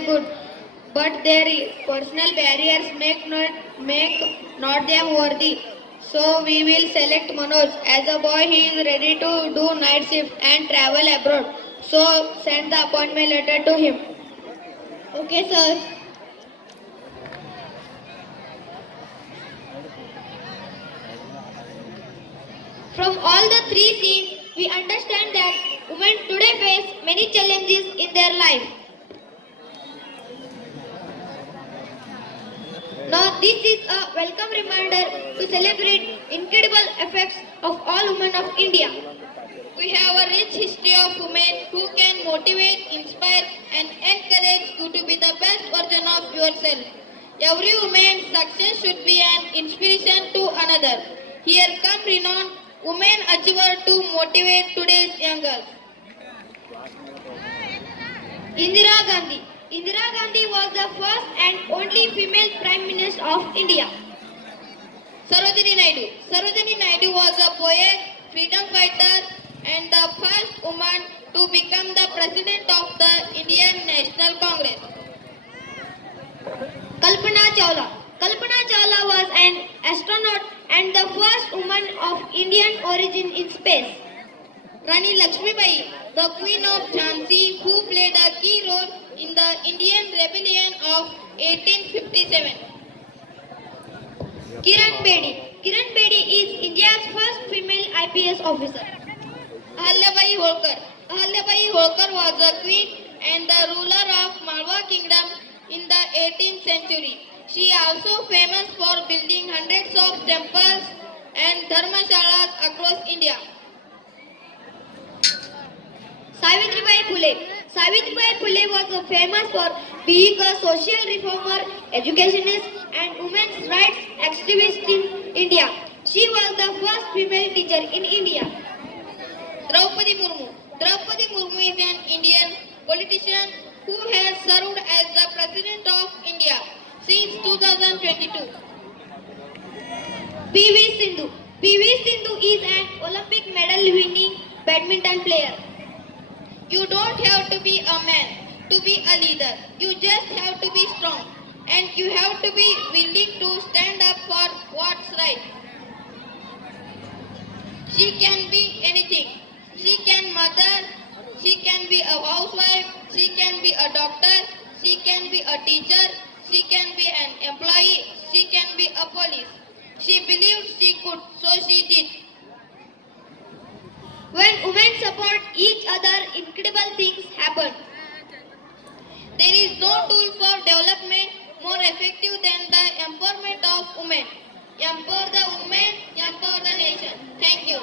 good, but their personal barriers make not them worthy. So we will select Manoj. As a boy, he is ready to do night shift and travel abroad. So send the appointment letter to him. Okay, sir. From all the three scenes, we understand that women today face many challenges in their life. Now, this is a welcome reminder to celebrate incredible efforts of all women of India. We have a rich history of women who can motivate, inspire, and encourage you to be the best version of yourself. Every woman's success should be an inspiration to another. Here come renowned women achiever to motivate today's young girls. Indira Gandhi. Indira Gandhi was the first and only female Prime Minister of India. Sarojini Naidu. Sarojini Naidu was a poet, freedom fighter, and the first woman to become the president of the Indian National Congress. Kalpana Chawla. Kalpana Chawla was an astronaut and the first woman of Indian origin in space. Rani Lakshmibai, the Queen of Jhansi, who played a key role in the Indian Rebellion of 1857. Kiran Bedi. Kiran Bedi is India's first female IPS officer. Ahalyabai Holkar. Ahalyabai Holkar was the queen and the ruler of Malwa Kingdom in the 18th century. She is also famous for building hundreds of temples and dharmashalas across India. Savitribai Phule. Savitribai Phule was famous for being a social reformer, educationist, and women's rights activist in India. She was the first female teacher in India. Draupadi Murmu. Draupadi Murmu is an Indian politician who has served as the President of India since 2022. PV Sindhu. PV Sindhu is an Olympic medal winning badminton player. You don't have to be a man to be a leader. You just have to be strong. And you have to be willing to stand up for what's right. She can be anything. She can mother, she can be a housewife, she can be a doctor, she can be a teacher, she can be an employee, she can be a police. She believed she could, so she did. When women support each other, incredible things happen. There is no tool for development more effective than the empowerment of women. Empower the women, empower the nation. Thank you.